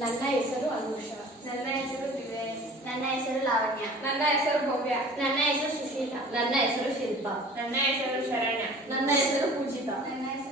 ನನ್ನ ಹೆಸರು ಅನುಷಾ. ನನ್ನ ಹೆಸರು ದಿವ್ಯ. ನನ್ನ ಹೆಸರು ಲಾವಣ್ಯ. ನನ್ನ ಹೆಸರು ಭವ್ಯ. ನನ್ನ ಹೆಸರು ಸುಶೀಲಾ. ನನ್ನ ಹೆಸರು ಶಿಲ್ಪಾ. ನನ್ನ ಹೆಸರು ಶರಣ್ಯ. ನನ್ನ ಹೆಸರು ಪೂಜಿತಾ. ನನ್ನ ಹೆಸರು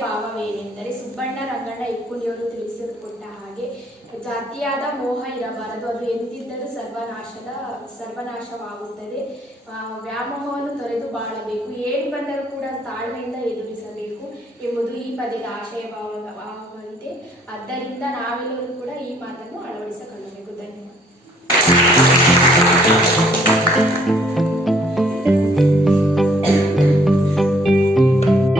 ಭಾವವೇನೆಂದರೆ ಸುಬ್ಬಣ್ಣ ರಂಗಣ್ಣ ಇಕ್ಕುಣಿಯವರು ತಿಳಿಸಿಕೊಟ್ಟ ಹಾಗೆ ಜಾತಿಯಾದ ಮೋಹ ಇರಬಾರದು, ಅದು ಎಂದಿದ್ದರೂ ಸರ್ವನಾಶವಾಗುತ್ತದೆ. ವ್ಯಾಮೋಹವನ್ನು ತೊರೆದು ಬಾಳಬೇಕು, ಏನು ಬಂದರೂ ಕೂಡ ತಾಳ್ಮೆಯಿಂದ ಎದುರಿಸಬೇಕು ಎಂಬುದು ಈ ಪದ್ಯದ ಆಶಯವಾಗಿದೆ. ಆದ್ದರಿಂದ ನಾವೆಲ್ಲರೂ ಕೂಡ ಈ ಮಾತನ್ನು ಅಳವಡಿಸಿಕೊಳ್ಳಬೇಕು.